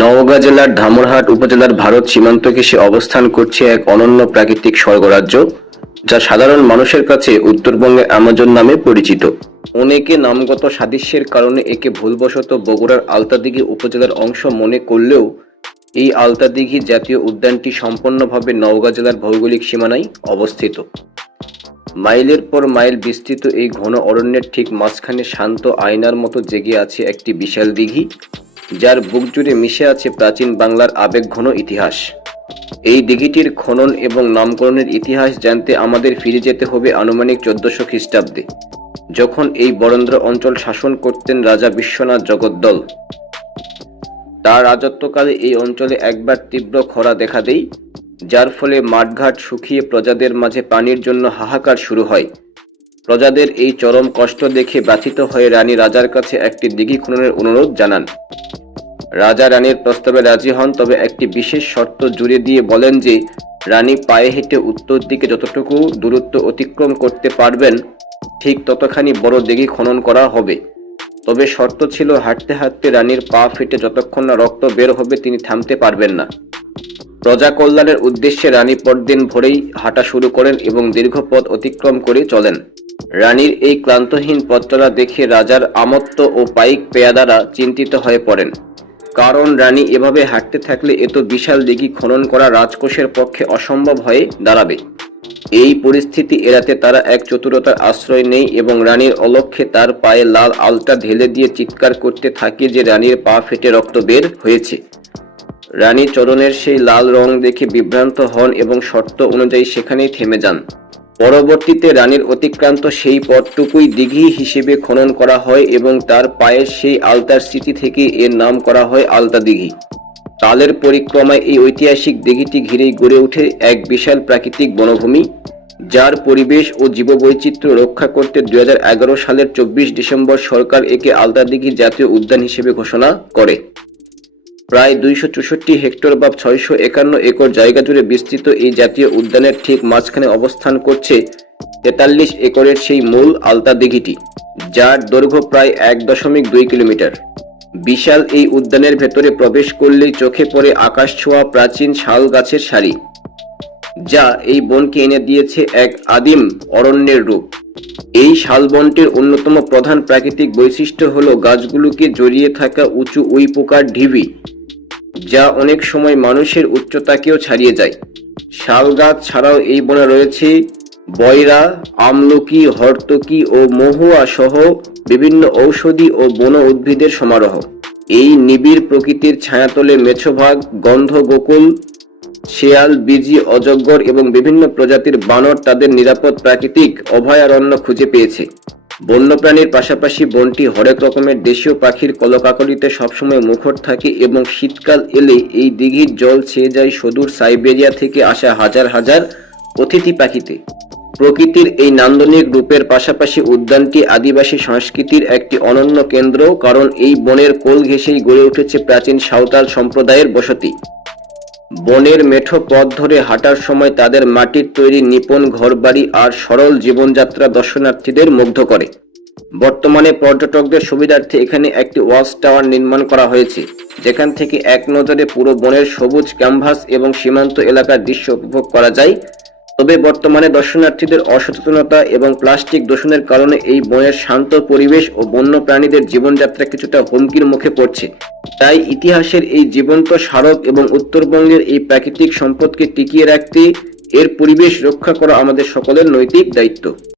নওগাঁ জেলার ধামরহাট উপজেলার ভারত সীমান্ত ঘেঁষে অবস্থান করছে এক অনন্য প্রাকৃতিক স্বর্গরাজ্য, যা সাধারণ মানুষের কাছে উত্তরবঙ্গে অ্যামাজন নামে পরিচিত। অনেকে নামগত সাদৃশ্যের কারণে একে ভুলবশত বগুড়ার আলতাদিঘি উপজেলার অংশ মনে করলেও এই আলতাদিঘি জাতীয় উদ্যানটি সম্পূর্ণভাবে নওগাঁ জেলার ভৌগোলিক সীমানায় অবস্থিত। মাইলের পর মাইল বিস্তৃত এই ঘন অরণ্যের ঠিক মাঝখানে শান্ত আয়নার মতো জেগে আছে একটি বিশাল দিঘি, যার বুক জুড়ে মিশে আছে প্রাচীন বাংলার আবেগঘন ইতিহাস। এই দিঘিটির খনন এবং নামকরণের ইতিহাস জানতে আমাদের ফিরে যেতে হবে আনুমানিক 1400 খ্রিস্টাব্দে, যখন এই বরেন্দ্র অঞ্চল শাসন করতেন রাজা বিশ্বনাথ জগদ্দল। তার রাজত্বকালে এই অঞ্চলে একবার তীব্র খরা দেখা দেয়, যার ফলে মাঠঘাট শুকিয়ে প্রজাদের মাঝে পানির জন্য হাহাকার শুরু হয়। প্রজাদের এই চরম কষ্ট দেখে ব্যথিত হয়ে রানী রাজার কাছে একটি দিঘি খননের অনুরোধ জানান। রাজা রানীর প্রস্তাবে রাজি হন, তবে একটি বিশেষ শর্ত জুড়ে দিয়ে বলেন যে রানী পায়ে হেঁটে উত্তর দিকে যতটুকু দূরত্ব অতিক্রম করতে পারবেন, ঠিক ততখানি বড় দিঘি খনন করা হবে। তবে শর্ত ছিল, হাঁটতে হাঁটতে রানীর পা ফেটে যতক্ষণ না রক্ত বের হবে তিনি থামতে পারবেন না। প্রজা কল্যাণের উদ্দেশ্যে রানী পরদিন ভোরেই হাঁটা শুরু করেন এবং দীর্ঘ পথ অতিক্রম করে চলেন। রানীর এই ক্লান্তহীন পথচলা দেখে রাজার আমত্ত ও পাইক পেয়াদারা চিন্তিত হয়ে পড়েন, কারণ রানী এভাবে হাঁটতে থাকলে এত বিশাল দিঘি খনন করা রাজকোষের পক্ষে অসম্ভব হয়ে দাঁড়াবে। এই পরিস্থিতি এড়াতে তারা এক চতুরতার আশ্রয় নেয় এবং রানীর অলক্ষ্যে তার পায়ে লাল আলতা ঢেলে দিয়ে চিৎকার করতে থাকে যে রানীর পা ফেটে রক্ত বের হয়েছে। রানী চরণের সেই লাল রং দেখে বিভ্রান্ত হন এবং শর্ত অনুযায়ী সেখানেই থেমে যান। পরবর্তীতে রানীর অতিক্রান্ত সেই পথটুকুই দিঘি হিসেবে খনন করা হয় এবং তার পায়ের সেই আলতার স্মৃতি থেকে এর নাম করা হয় আলতা দিঘি। কালের পরিক্রমায় এই ঐতিহাসিক দিঘিটি ঘিরেই গড়ে ওঠে এক বিশাল প্রাকৃতিক বনভূমি, যার পরিবেশ ও জীববৈচিত্র্য রক্ষা করতে 2011 সালের 24 ডিসেম্বর সরকার একে আলতাদিঘি জাতীয় উদ্যান হিসেবে ঘোষণা করে। প্রায় 264 হেক্টর বা 651 একর জায়গা জুড়ে বিস্তৃত এই জাতীয় উদ্যানের ঠিক মাঝখানে অবস্থান করছে 43 একরের সেই মূল আলতা দিঘিটি, যার দৈর্ঘ্য প্রায় 1.2 কিলোমিটার। বিশাল এই উদ্যানের ভেতরে প্রবেশ করলেই চোখে পড়ে আকাশ ছোঁয়া প্রাচীন শাল গাছের সারি, যা এই বনকে এনে দিয়েছে এক আদিম অরণ্যের রূপ। এই শালবনটির অন্যতম প্রধান প্রাকৃতিক বৈশিষ্ট্য হলো গাছগুলোকে জড়িয়ে থাকা উঁচু উই পোকার ঢিবি, যা অনেক সময় মানুষের উচ্চতাকেও ছাড়িয়ে যায়। শাল গাছ ছাড়াও এই বনে রয়েছে বয়রা, আমলকি, হর্তকি ও মহুয়া সহ বিভিন্ন ঔষধি ও বন উদ্ভিদের সমারোহ। এই নিবিড় প্রকৃতির ছায়াতলে মেছোভাগ, গন্ধ গোকুল, শেয়াল, বিজি, অজগর এবং বিভিন্ন প্রজাতির বানর তাদের নিরাপদ প্রাকৃতিক অভয়ারণ্য খুঁজে পেয়েছে। বন্যপ্রাণীর পাশাপাশি বনটি হরেক রকমের দেশীয় পাখির কলকাকলিতে সবসময় মুখর থাকে এবং শীতকাল এলে এই দিঘির জল ছেয়ে যায় সুদূর সাইবেরিয়া থেকে আসা হাজার হাজার অতিথি পাখিতে। প্রকৃতির এই নান্দনিক রূপের পাশাপাশি উদ্যানটি আদিবাসী সংস্কৃতির একটি অনন্য কেন্দ্র, কারণ এই বনের কোল ঘেঁষেই গড়ে উঠেছে প্রাচীন সাঁওতাল সম্প্রদায়ের বসতি। বনের মেঠো পথ ধরে হাঁটার সময় তাদের মাটির তৈরি নিপুণ ঘরবাড়ি আর সরল জীবনযাত্রা দর্শনার্থীদের মুগ্ধ করে। বর্তমানে পর্যটকদের সুবিধার্থে এখানে একটি ওয়াচ টাওয়ার নির্মাণ করা হয়েছে, যেখান থেকে এক নজরে পুরো বনের সবুজ ক্যানভাস এবং সীমান্ত এলাকার দৃশ্য উপভোগ করা যায়। তবে বর্তমানে দর্শনার্থীদের অসচেতনতা এবং প্লাস্টিক দূষণের কারণে এই বনের শান্ত পরিবেশ ও বন্য প্রাণীদের জীবনযাত্রা কিছুটা হুমকির মুখে পড়ছে। তাই ইতিহাসের এই জীবন্ত স্মারক এবং উত্তরবঙ্গের এই প্রাকৃতিক সম্পদকে টিকিয়ে রাখতে এর পরিবেশ রক্ষা করা আমাদের সকলের নৈতিক দায়িত্ব।